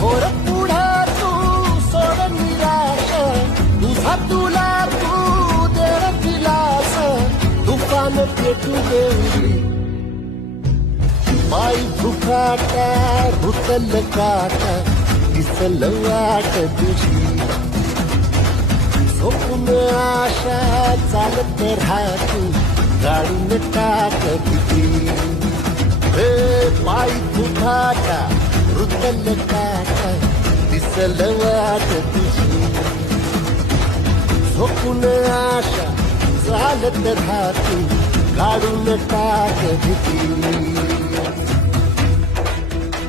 होर पुढे तू सोड निराश तुझा तुला तू देव दिलास तुफान पेटू देवी माई भुकाटा रुतल काटा दिसल वाट तुझी झोपून आशा चालत राहतो गाडून टाक भीती हे माई भुकाटा रुतल काटा दिसल वाट तुझी झोपून आशा चालत राहतो गाडून टाक भीती